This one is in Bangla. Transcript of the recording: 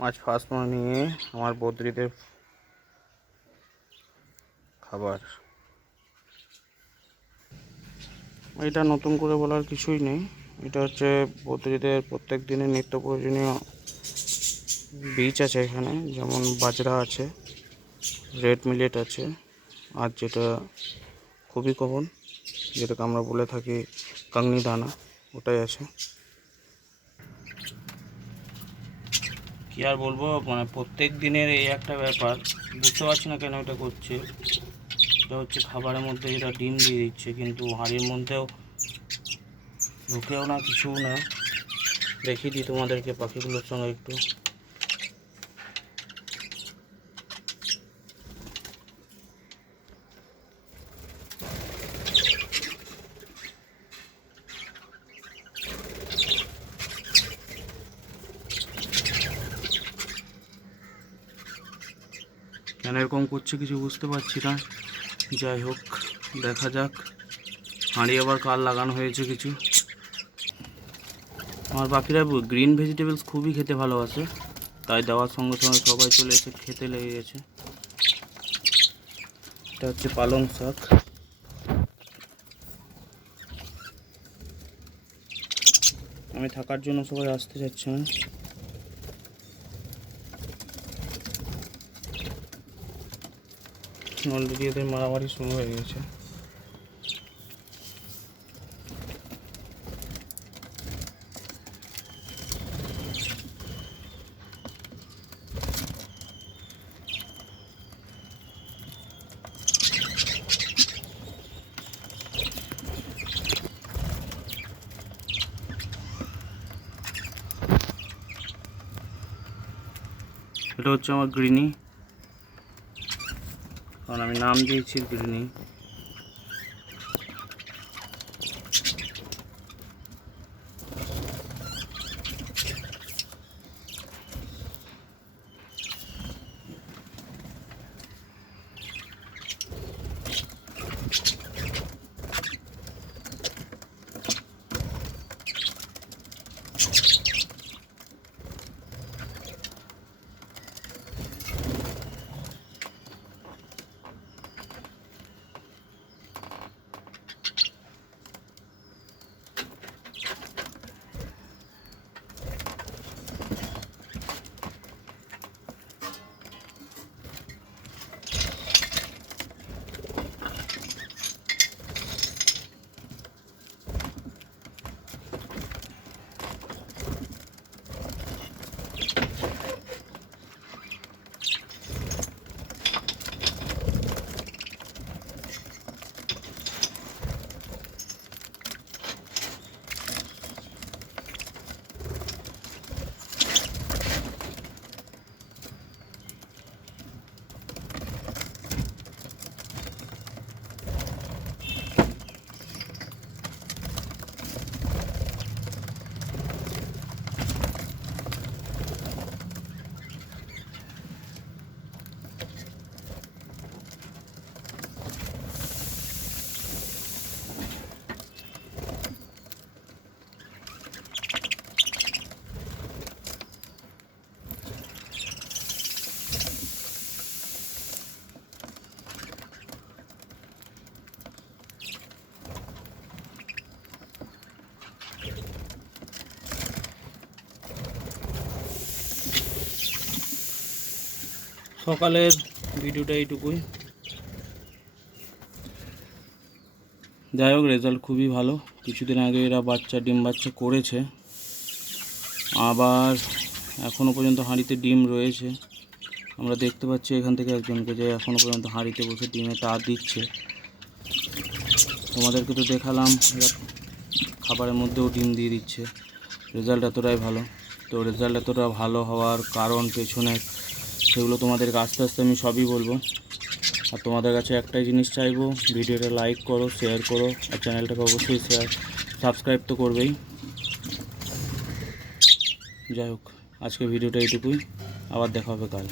মাছ ফার্স্ট মর্নিংয়ে আমার বদ্রিদের খাবার। এটা নতুন করে বলার কিছুই নেই, এটা হচ্ছে বদ্রিদের প্রত্যেক দিনের নিত্য প্রয়োজনীয় বীজ আছে এখানে, যেমন বাজরা আছে, রেড মিলেট আছে, আর যেটা খুবই কমন যেটাকে আমরা বলে থাকি কাংনি দানা, ওটাই আছে। কি আর বলবো, মানে প্রত্যেক দিনের এই একটা ব্যাপার, বুঝতে পারছি না কেন এটা করছে। এটা হচ্ছে খাবারের মধ্যে এটা ডিম দিয়ে দিচ্ছে, কিন্তু হাঁড়ির মধ্যেও ঢুকেও না, কিছুও না। দেখিয়ে দিই তোমাদেরকে পাখিগুলোর সঙ্গে একটু। কেন এরকম করছে কিছু বুঝতে পারছি না, যাই হোক দেখা যাক। হাঁড়ি আবার কাল লাগানো হয়েছে কিছু। আমার বাকিরা গ্রিন ভেজিটেবলস খুবই খেতে ভালোবাসে, তাই দেওয়ার সঙ্গে সঙ্গে সবাই চলে এসে খেতে লেগে গেছে। এটা হচ্ছে পালং শাক। আমি থাকার জন্য সবাই আসতে চাচ্ছে না। অলরেডি এদের মারামারি শুরু হয়ে গেছে। এটা হচ্ছে আমার গ্রিনি, কারণ আমি নাম দিয়েছি গ্রিনি। সকালের ভিডিওটা এইটুকুই। যাই হোক, রেজাল্ট খুবই ভালো। কিছুদিন আগে এরা ডিম বাচ্চা করেছে, আবার এখনও পর্যন্ত হাঁড়িতে ডিম রয়েছে। আমরা দেখতে পাচ্ছি এখান থেকে একজনকে যে এখনও পর্যন্ত হাঁড়িতে বসে ডিমে তা দিচ্ছে। তোমাদেরকে তো দেখালাম এরা খাবারের মধ্যেও ডিম দিয়ে দিচ্ছে। রেজাল্ট এতটাই ভালো। তো রেজাল্ট এতটা ভালো হওয়ার কারণ পেছনে সেগুলো তোমাদেরকে আস্তে আস্তে আমি সবই বলবো। আর তোমাদের কাছে একটাই জিনিস চাইবো, ভিডিওটা লাইক করো, শেয়ার করো, আর চ্যানেলটাকে অবশ্যই সাবস্ক্রাইব তো করবেই। যাই হোক, আজকে ভিডিওটা এইটুকুই, আবার দেখা হবে কাল।